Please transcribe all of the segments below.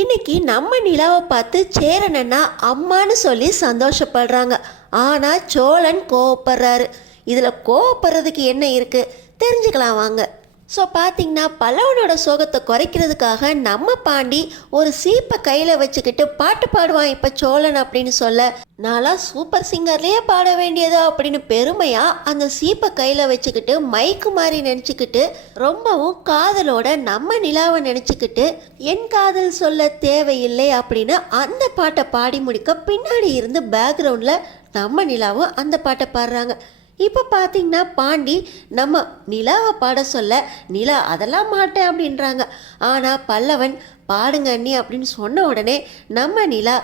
இன்னைக்கு நம்ம நிலாவை பார்த்து சேரனன்னா அம்மான்னு சொல்லி சந்தோஷப்படுறாங்க. ஆனால் சோழன் கோவப்படுறாரு. இதில் கோவப்படுறதுக்கு என்ன இருக்குது தெரிஞ்சுக்கலாம் வாங்க. ஸோ பார்த்தீங்கன்னா பல்லவனோட சோகத்தை குறைக்கிறதுக்காக நம்ம பாண்டி ஒரு சீப்பை கையில் வச்சுக்கிட்டு பாட்டு பாடுவான் இப்போ சோழன் அப்படின்னு சொல்ல நான்லாம் சூப்பர் சிங்கர்லேயே பாட வேண்டியதா? அப்படின்னு பெருமையாக அந்த சீப்பை கையில் வச்சுக்கிட்டு மைக்கு மாதிரி நினச்சிக்கிட்டு ரொம்பவும் காதலோட நம்ம நிலாவை நினச்சிக்கிட்டு என் காதல் சொல்ல தேவையில்லை அப்படின்னு அந்த பாட்டை பாடி முடிக்க பின்னாடி இருந்து பேக்ரவுண்டில் நம்ம நிலாவும் அந்த பாட்டை பாடுறாங்க. இப்போ பார்த்தீங்கன்னா பாண்டி நம்ம நிலாவை பாட சொல்ல நிலா அதெல்லாம் மாட்டேன் அப்படின்றாங்க. ஆனால் பல்லவன் பாடுங்க அண்ணி அப்படின்னு சொன்ன உடனே நம்ம நிலா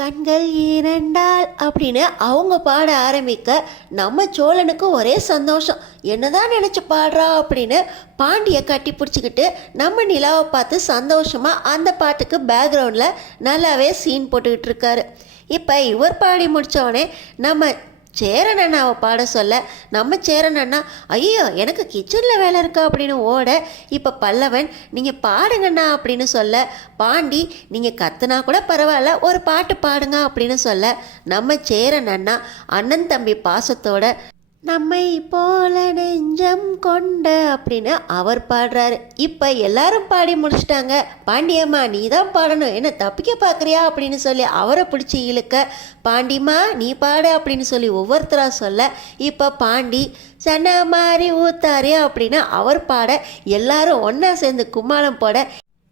கண்கள் இரண்டால் அப்படின்னு அவங்க பாட ஆரம்பிக்க நம்ம சோழனுக்கு ஒரே சந்தோஷம். என்னதான் நினச்சி பாடுறா அப்படின்னு பாண்டியை கட்டி பிடிச்சிக்கிட்டு நம்ம நிலாவை பார்த்து சந்தோஷமாக அந்த பாட்டுக்கு பேக்ரவுண்டில் நல்லாவே சீன் போட்டுக்கிட்டு இருக்காரு. இப்போ இவர் பாடி முடித்தோடனே நம்ம சேரன் அண்ணாவை பாட சொல்ல நம்ம சேரன் அண்ணா ஐயோ எனக்கு கிச்சனில் வேலை இருக்கா? அப்படின்னு ஓட இப்போ பல்லவன் நீங்கள் பாடுங்கண்ணா அப்படின்னு சொல்ல பாண்டி நீங்கள் கத்துனா கூட பரவாயில்ல ஒரு பாட்டு பாடுங்க அப்படின்னு சொல்ல நம்ம சேரன் அண்ணா அண்ணன் தம்பி பாசத்தோட நம்மை போல நெஞ்சம் கொண்ட அப்படின்னு அவர் பாடுறாரு. இப்போ எல்லாரும் பாடி முடிச்சிட்டாங்க. பாண்டியம்மா நீ தான் பாடணும். என்ன தப்பிக்க பார்க்குறியா அப்படின்னு சொல்லி அவரை பிடிச்சி இழுக்க பாண்டிமா நீ பாடு அப்படின்னு சொல்லி ஒவ்வொருத்தரா சொல்ல இப்போ பாண்டி சன்னா மாதிரி ஊத்தாரு அப்படின்னு அவர் பாட எல்லாரும் ஒன்றா சேர்ந்து கும்மாளம் போட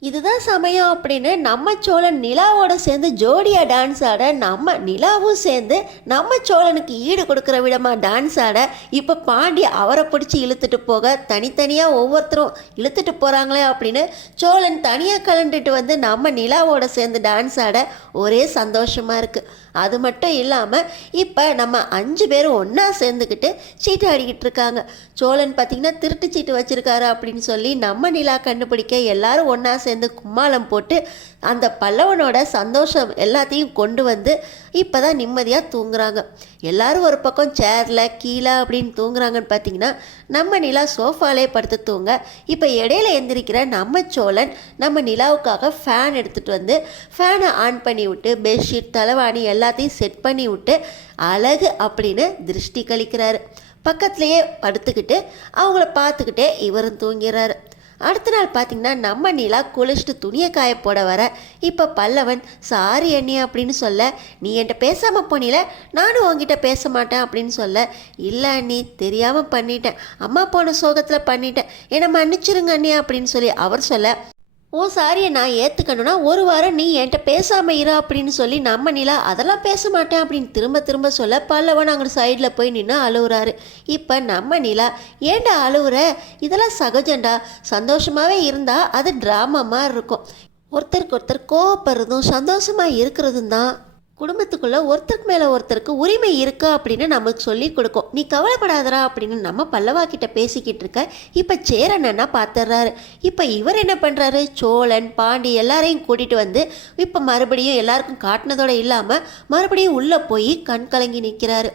இதுதான் சமயம் அப்படின்னு நம்ம சோழன் நிலாவோட சேர்ந்து ஜோடியாக டான்ஸ் ஆட நம்ம நிலாவும் சேர்ந்து நம்ம சோழனுக்கு ஈடு கொடுக்குற விடமாக டான்ஸ் ஆட இப்போ பாண்டி அவரை பிடிச்சி இழுத்துட்டு போக தனித்தனியாக ஒவ்வொருத்தரும் இழுத்துட்டு போகிறாங்களே அப்படின்னு சோழன் தனியாக கலண்டுட்டு வந்து நம்ம நிலாவோட சேர்ந்து டான்ஸ் ஆட ஒரே சந்தோஷமாக இருக்குது அது மட்டும் இல்லாமல் இப்போ நம்ம அஞ்சு பேரும் ஒன்றா சேர்ந்துக்கிட்டு சீட்டு ஆடிக்கிட்டு இருக்காங்க. சோழன் பார்த்திங்கன்னா திருட்டு சீட்டு வச்சுருக்காரு அப்படின்னு சொல்லி நம்ம நிலா கண்டுபிடிக்க எல்லாரும் ஒன்றா சேர்ந்து கும்மாளம் போட்டு அந்த பல்லவனோட சந்தோஷம் எல்லாத்தையும் கொண்டு வந்து இப்போ தான் நிம்மதியாக தூங்குறாங்க. எல்லாரும் ஒரு பக்கம் சேரில் கீழே அப்படின்னு தூங்குறாங்கன்னு பார்த்தீங்கன்னா நம்ம நிலா சோஃபாலே படுத்து தூங்க. இப்போ இடையில எந்திரிக்கிற நம்ம சோழன் நம்ம நிலாவுக்காக ஃபேன் எடுத்துகிட்டு வந்து ஃபேனை ஆன் பண்ணி விட்டு பெட்ஷீட் தலைவாணி எல்லாம் எல்லாத்தையும் செட் பண்ணி விட்டு அழகு அப்படின்னு திருஷ்டி கழிக்கிறாரு. பக்கத்துலேயே படுத்துக்கிட்டு அவங்கள பார்த்துக்கிட்டே இவரும் தூங்கிறாரு. அடுத்த நாள் பார்த்தீங்கன்னா நம்ம நிலா குளிச்சுட்டு துணியை காய போட வர. இப்போ பல்லவன் சாரி அண்ணி அப்படின்னு சொல்ல நீ என்கிட்ட பேசாமல் போனில? நானும் உங்ககிட்ட பேச மாட்டேன் அப்படின்னு சொல்ல இல்லை அண்ணி தெரியாமல் பண்ணிட்டேன். அம்மா போன சோகத்தில் பண்ணிட்டேன். என்னை மன்னிச்சிருங்க அண்ணி அப்படின்னு சொல்லி அவர் சொல்ல ஓ சாரியை நான் ஏற்றுக்கணும்னா ஒரு வாரம் நீ என்கிட்ட பேசாமல் இரு அப்படின்னு சொல்லி நம்ம நிலா அதெல்லாம் பேச மாட்டேன் அப்படின்னு திரும்ப திரும்ப சொல்ல பல்லவன் அங்கே சைடில் போய் நின்று அழுவுறாரு. இப்போ நம்ம நிலா ஏன்டா அழுவுற? இதெல்லாம் சகஜண்டா சந்தோஷமாகவே இருந்தால் அது ட்ராமா மாதிரி இருக்கும். ஒருத்தருக்கு ஒருத்தர் கோவப்படுறதும் சந்தோஷமாக இருக்கிறதும் தான். குடும்பத்துக்குள்ளே ஒருத்தருக்கு மேலே ஒருத்தருக்கு உரிமை இருக்கு அப்படின்னு நமக்கு சொல்லி கொடுக்கும். நீ கவலைப்படாதடா அப்படின்னு நம்ம பல்லவா கிட்ட பேசிக்கிட்டு இருக்க இப்போ சேரனன்னா பார்த்துடுறாரு இப்போ இவர் என்ன பண்ணுறாரு சோழன் பாண்டி எல்லாரையும் கூட்டிகிட்டு வந்து இப்போ மறுபடியும் எல்லாருக்கும் காட்டினதோட இல்லாமல் மறுபடியும் உள்ளே போய் கண் கலங்கி நிற்கிறாரு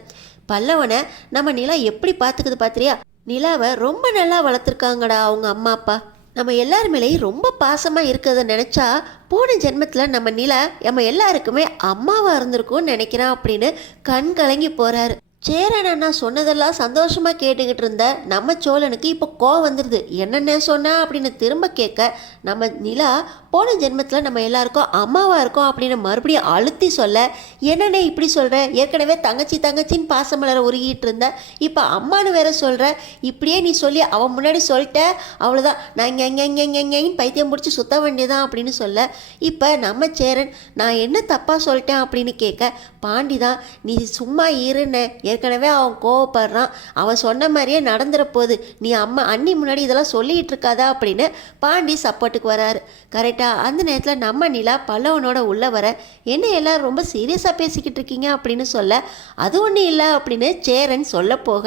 பல்லவனை நம்ம நிலா எப்படி பார்த்துக்குது பார்த்துறியா நிலாவை ரொம்ப நல்லா வளர்த்துருக்காங்கடா அவங்க அம்மா அப்பா. நம்ம எல்லார் மேலேயும் ரொம்ப பாசமாக இருக்கிறத நினச்சா போன ஜென்மத்தில் நம்ம நிலா நம்ம எல்லாருக்குமே அம்மாவாக இருந்திருக்கும்னு நினைக்கிறான் அப்படின்னு கண் கலங்கி போகிறாரு சேரன் அண்ணா சொன்னதெல்லாம் சந்தோஷமாக கேட்டுக்கிட்டு இருந்த நம்ம சோழனுக்கு இப்போ கோவம் வந்துடுது என்னென்ன சொன்னா அப்படின்னு திரும்ப கேட்க நம்ம நிலா போன ஜென்மத்தில் நம்ம எல்லாருக்கும் அம்மாவாக இருக்கோம் அப்படின்னு மறுபடியும் அழுத்தி சொல்ல என்னென்ன இப்படி சொல்கிற ஏற்கனவே தங்கச்சி தங்கச்சின்னு பாசமலரை உருகிட்டு இருந்த இப்போ அம்மானு வேற சொல்கிற இப்படியே நீ சொல்லி அவன் முன்னாடி சொல்லிட்ட அவ்வளோதான் நான் இங்கே இங்கே இங்கே இங்கே இங்கேன்னு பைத்தியம் பிடிச்சி சுத்த வேண்டியதான் அப்படின்னு சொல்ல இப்போ நம்ம சேரன் நான் என்ன தப்பாக சொல்லிட்டேன்? அப்படின்னு கேட்க பாண்டி தான் நீ சும்மா இருன்னு ஏற்கனவே அவன் கோவப்படுறான். அவன் சொன்ன மாதிரியே நடந்துற போகுது. நீ அம்மா அண்ணி முன்னாடி இதெல்லாம் சொல்லிகிட்டு இருக்காதா அப்படின்னு பாண்டி சப்போர்ட்டுக்கு வராரு. கரெக்டாக அந்த நேரத்தில் நம்ம நிலா பல்லவனோட உள்ள வர என்ன எல்லாரும் ரொம்ப சீரியஸாக பேசிக்கிட்டு இருக்கீங்க? அப்படின்னு சொல்ல அது ஒன்றும் இல்லை அப்படின்னு சேரன் சொல்ல போக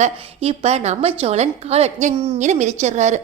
இப்போ நம்ம சோழன் கால ஞன்னு மிதிச்சிடுறாரு.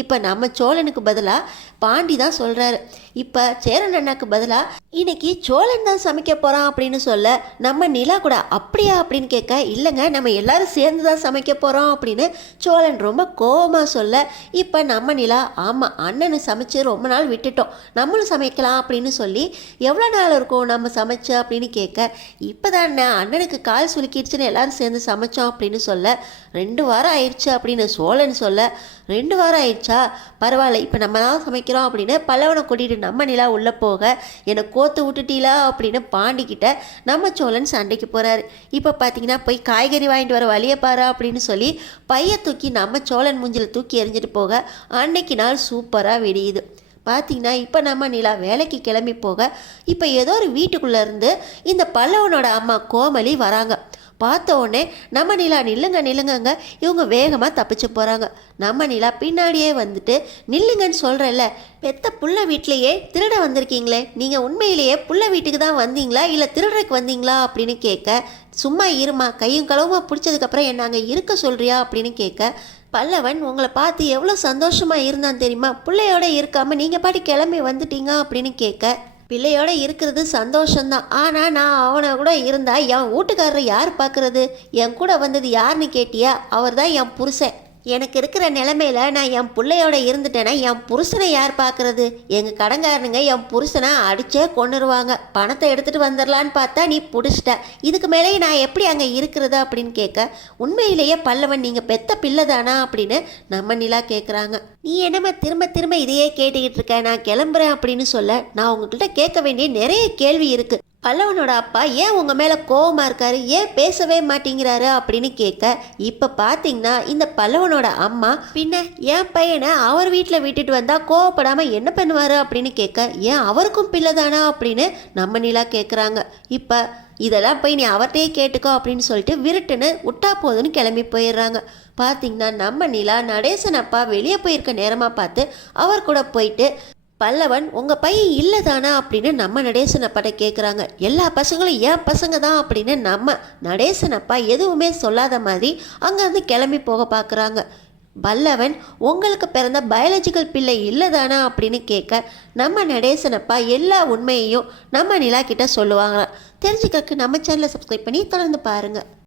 இப்போ நம்ம சோழனுக்கு பதிலாக பாண்டி தான் சொல்கிறாரு இப்போ சேரன் அண்ணாக்கு பதிலாக இன்னைக்கு சோழன் தான் சமைக்க போகிறான் அப்படின்னு சொல்ல நம்ம நிலா கூட அப்படியா? அப்படின்னு கேட்க இல்லை இல்லைங்க நம்ம எல்லாரும் சேர்ந்து தான் சமைக்க போகிறோம் அப்படின்னு சோழன் ரொம்ப கோபமாக சொல்ல இப்போ நம்ம நிலா ஆமாம் அண்ணனு சமைச்சு ரொம்ப நாள் விட்டுட்டோம். நம்மளும் சமைக்கலாம் அப்படின்னு சொல்லி எவ்வளோ நாள் இருக்கும் நம்ம சமைச்சு? அப்படின்னு கேட்க இப்போ தானே அண்ணனுக்கு கால் சுலுக்கிடுச்சுன்னு எல்லாரும் சேர்ந்து சமைச்சோம் அப்படின்னு சொல்ல ரெண்டு வாரம் ஆயிடுச்சு அப்படின்னு சோழன் சொல்ல ரெண்டு வாரம் ஆயிடுச்சா? பரவாயில்ல இப்போ நம்ம தான் சமைக்கிறோம் அப்படின்னு பல்லவனை கூட்டிகிட்டு நம்ம நிலா உள்ளே போக என்னை கோத்து விட்டுட்டீங்களா அப்படின்னு பாண்டிக்கிட்ட நம்ம சோழன் சண்டைக்கு போகிறாரு இப்போ பார்த்தீங்கன்னா போய் காய்கறி வாங்கிட்டு வர வழியை பாரு அப்படின்னு சொல்லி பைய தூக்கி நம்ம சோழன் மூஞ்சில் தூக்கி எறிஞ்சிட்டு போக அன்னைக்கு நாள் சூப்பராக விடியுது. பார்த்தீங்கன்னா இப்போ நம்ம நிலா வேலைக்கு கிளம்பி போக இப்போ ஏதோ ஒரு வீட்டுக்குள்ளேருந்து இந்த பல்லவனோட அம்மா கோமலி வராங்க. பார்த்த உடனே நம்ம நிலா நில்லுங்க நில்லுங்கங்க இவங்க வேகமாக தப்பிச்சு போகிறாங்க நம்ம நிலா பின்னாடியே வந்துட்டு நில்லுங்கன்னு சொல்கிறல்ல பெத்த புள்ள வீட்லேயே திருட வந்திருக்கீங்களே நீங்கள் உண்மையிலேயே புள்ள வீட்டுக்கு தான் வந்தீங்களா இல்லை திருடுறதுக்கு வந்தீங்களா அப்படின்னு கேட்க சும்மா இருமா கையும் களவுமா பிடிச்சதுக்கப்புறம் என்ன அங்கே இருக்க சொல்கிறியா அப்படின்னு கேட்க பல்லவன் உங்களை பார்த்து எவ்வளோ சந்தோஷமாக இருந்தான் தெரியுமா? பிள்ளையோட இருக்காமல் நீங்கள் பாட்டு கிளம்பி வந்துட்டீங்க? அப்படின்னு கேட்க பிள்ளையோட இருக்கிறது சந்தோஷம்தான். ஆனால் நான் அவனை கூட இருந்தால் என் வீட்டுக்காரரை யார் பார்க்கறது? என் கூட வந்தது யாருன்னு கேட்டியா? அவர் தான் என் புருஷன். எனக்கு இருக்கிற நிலமையில நான் என் பிள்ளையோட இருந்துட்டேன்னா என் புருஷனை யார் பார்க்குறது? எங்கள் கடங்காரனுங்க என் புருஷனை அடிச்சே கொண்டுருவாங்க பணத்தை எடுத்துகிட்டு வந்துடலான்னு பார்த்தா நீ பிடிச்சிட்ட. இதுக்கு மேலே நான் எப்படி அங்கே இருக்கிறது அப்படின்னு கேட்க உண்மையிலேயே பல்லவன் நீங்கள் பெத்த பிள்ளை தானா அப்படின்னு நம்ம நிலா கேட்குறாங்க நீ என்னம்மா திரும்ப திரும்ப இதையே கேட்டுக்கிட்டு இருக்க? நான் கிளம்புறேன் அப்படின்னு சொல்ல நான் உங்ககிட்ட கேட்க வேண்டிய நிறைய கேள்வி இருக்குது பல்லவனோட அப்பா ஏன் உங்கள் மேலே கோவமாக இருக்காரு? ஏன் பேசவே மாட்டேங்கிறாரு? அப்படின்னு கேட்க இப்போ பார்த்தீங்கன்னா இந்த பல்லவனோட அம்மா பின்ன என் பையனை அவர் வீட்டில் விட்டுட்டு வந்தால் கோவப்படாமல் என்ன பண்ணுவார்? அப்படின்னு கேட்க ஏன் அவருக்கும் பிள்ளை தானா? அப்படின்னு நம்ம நிலா கேட்குறாங்க இப்போ இதெல்லாம் போய் நீ அவர்கிட்டயே கேட்டுக்கோ அப்படின்னு சொல்லிட்டு விருட்டுன்னு விட்டா போதுன்னு கிளம்பி போயிடுறாங்க. பார்த்தீங்கன்னா நம்ம நிலா நடேசன் அப்பா வெளியே போயிருக்க நேரமாக பார்த்து அவர் கூட போயிட்டு பல்லவன் உங்கள் பையன் இல்லை தானா அப்படின்னு நம்ம நடேசனப்பாட்ட கேட்குறாங்க எல்லா பசங்களும் ஏன் பசங்க தான் அப்படின்னு நம்ம நடேசனப்பா எதுவுமே சொல்லாத மாதிரி அங்கேருந்து கிளம்பி போக பார்க்குறாங்க பல்லவன் உங்களுக்கு பிறந்த பயாலஜிக்கல் பிள்ளை இல்லை தானா அப்படின்னு கேட்க நம்ம நடேசனப்பா எல்லா உண்மையையும் நம்ம நிலா கிட்ட சொல்லுவாங்க. தெரிஞ்சுக்கிறதுக்கு நம்ம சேனலை சப்ஸ்கிரைப் பண்ணி தொடர்ந்து பாருங்கள்